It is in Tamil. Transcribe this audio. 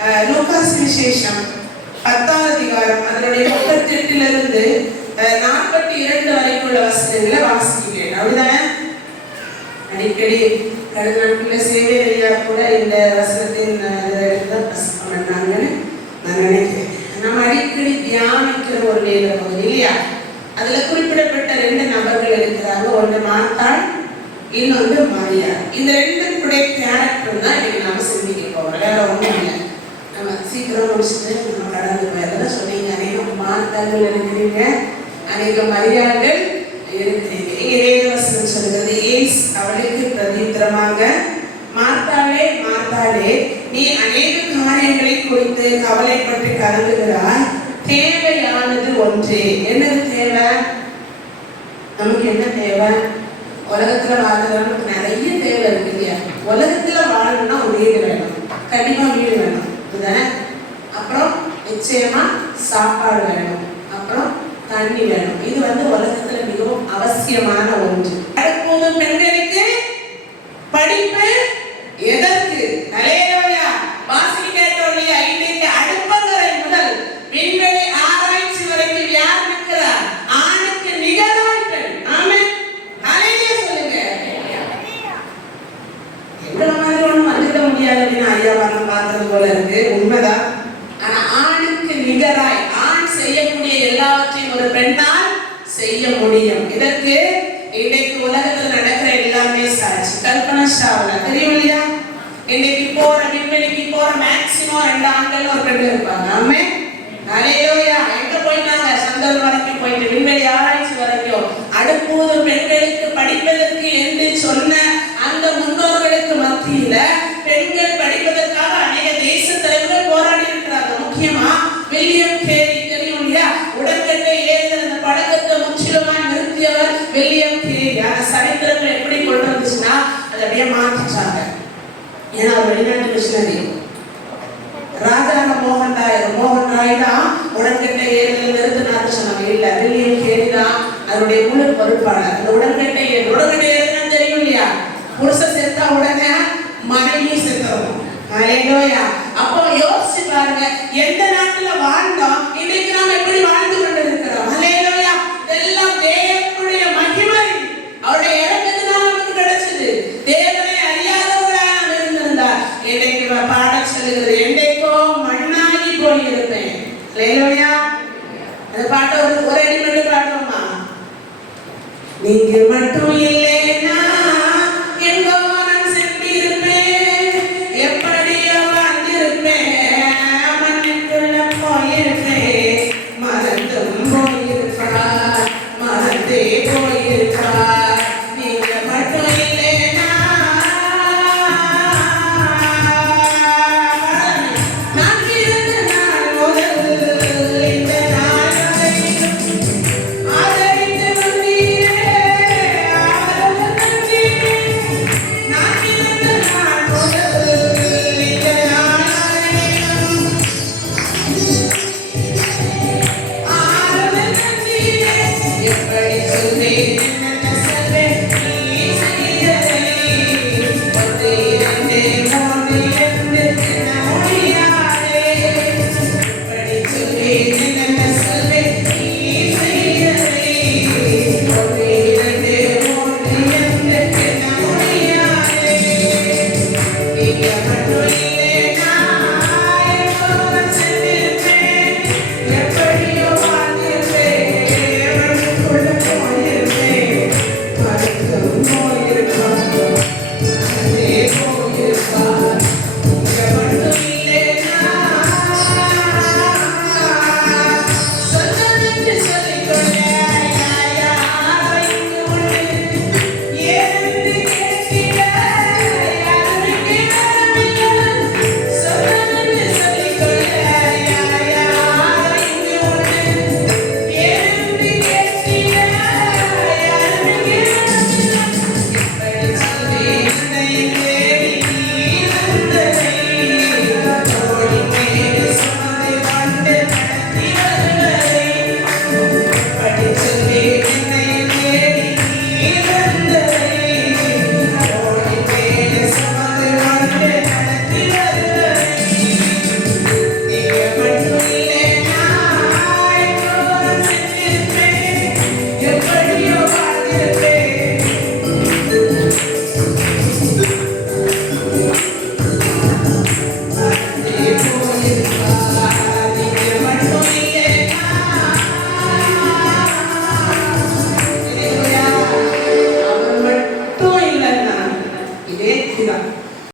லூகாஸ் விசேஷம் 10ஆம் அதிகாரம் அதனுடைய 38 42 வரைக்கும் உள்ள வசனங்களை வாசிக்கிறேன். அப்படிதானே? அடிக்கடி கடந்த நாட்களில் சேவை ஐயா கூட இந்த வசனத்தின் பிரசங்கம் பண்ணாங்கன்னு நான் நினைக்கிறேன். நம்ம அடிக்கடி தியானிக்கிற ஒரு வேத பகுதி இல்லையா? அதுல குறிப்பிடப்பட்ட 2 நபர்கள் இருக்கிறாங்க. ஒன்று மார்த்தாள், இன்னொன்று மாரியா. இந்த 2 கேரக்டர் தான் இன்னைக்கு நாம சிந்திக்க போறோம். வேற ஒன்றும் இல்லை. நம்ம சீக்கிரம் முடிச்சுட்டு நம்ம கடந்து போயதெல்லாம் சொன்னீங்க. அநேக மார்த்தாள்கள் இருக்கிறீங்க, அநேக மரியாதைகள் இருக்கிறீங்க. இங்கே வேதவசனம் சொல்கிறது, ஏஸ் அவளுக்கு பிரதித்திரமாக, மார்த்தாளே மார்த்தாளே, நீ அநேக காரியங்களை குறித்து கவலைப்பட்டு கலங்குகிறாய், தேவையானது ஒன்றே. என்னது தேவை? நமக்கு என்ன தேவை? உலகத்துல வாழ்றதுக்கு நிறைய தேவை இருக்கு இல்லையா? உலகத்துல வாழணும்னா ஒரு வீடு வேணும், கண்டிப்பா வீடு வேணும், இதுதானே? அப்புறம் நிச்சயமா சாப்பாடு வேணும், அப்புறம் தண்ணி வேணும். இது உலகத்துல மிகவும் அவசியமான ஒன்று. அடுப்போது பெண்களுக்கு படிப்பு எதற்கு? ஹல்லேலூயா! வாசிக்க கேட்டோம்லையா? இன்னைக்கு அடுப்பங்கரை முதல் விண்வெளி ஆராய்ச்சி வரைக்கும் யார் இருக்கிறார்? ஆணுக்கு நிகராய் பெண். ஆமென். ஹல்லேலூயா சொல்லுங்க. எங்களை மாதிரி ஒன்றும் வந்துட முடியாது அப்படின்னு ஐயா பார்த்தது போல இருக்கு. உண்மைதான். ஆனா ஆணுக்கு நிகராய் ஆண் செய்யக்கூடிய எல்லாவற்றையும் ஒரு பெண்ணால் செய்ய முடியும். இதற்கு இன்னைக்கு உலகத்தில் நடக்கிற எல்லாமே சாட்சி. கல்பனா சாவ்லா தெரியும் இல்லையா? இன்னைக்கு போற விண்வெளிக்கு போற மேக்ஸிமம் 2 ஆண்கள் ஒரு பெண் இருப்பாங்க. ஆமே. ஹல்லேலூயா! எங்க போயிட்டாங்க? சந்திரன் வரைக்கும் போயிட்டு விண்வெளி ஆராய்ச்சி வரைக்கும். அடுப்பூது பெண்களுக்கு படிப்பதற்கு என்று சொன்ன அந்த முன்னோர்களுக்கு மத்தியில பெண்கள் படிப்பதற்காக அநேக தேச தலைவர்கள் போராடி இருக்கிறாங்க. முக்கியமா வில்லியம் கேரி தெரியும் இல்லையா? உடன்கட்டை ஏறுகிற அந்த பழக்கத்தை முற்றிலுமாய் நிறுத்தியவர் வில்லியம் கேரி. ஆனா சரித்திரங்கள் எப்படி கொண்டு வந்துச்சுன்னா அதை அப்படியே மாற்றிச்சாங்க. ஏன்னா அவர் வெளிநாட்டு மிஷனரி. ராஜா மோகன் ராய் தான் உடன்கட்டை ஏறுதல் நிறுத்தினார் சொன்னாங்க. இல்ல, வில்லியம் கேரி தான் அதனுடைய முழு பொறுப்பாளர். அந்த உடன்கட்டை ஏறுனா தெரியும் இல்லையா? புருஷன் செத்தா உடனே மனைவி செத்துரும். ஹல்லேலூயா! அப்போ யோசிச்சு பாருங்க, எந்த நாட்டுல வாழ்ந்தோம், இன்னைக்கு நாம் எப்படி வாழ்ந்து கொண்டு இருக்கிறோம். ஹல்லேலூயா! எல்லாம் தேவனுடைய மகிமை, அவருடைய இரக்கத்தினால் நமக்கு கிடைச்சது. தேவனை அறியாதவர்களா நாம் இருந்திருந்தால் இன்னைக்கு பாடம் சொல்லுகிறது, என்றைக்கோ மண்ணாகி போயிருப்பேன். ஹல்லேலூயா! அந்த பாட்டை ஒரு அடி மட்டும் பாடுவோமா? நீங்க மட்டும்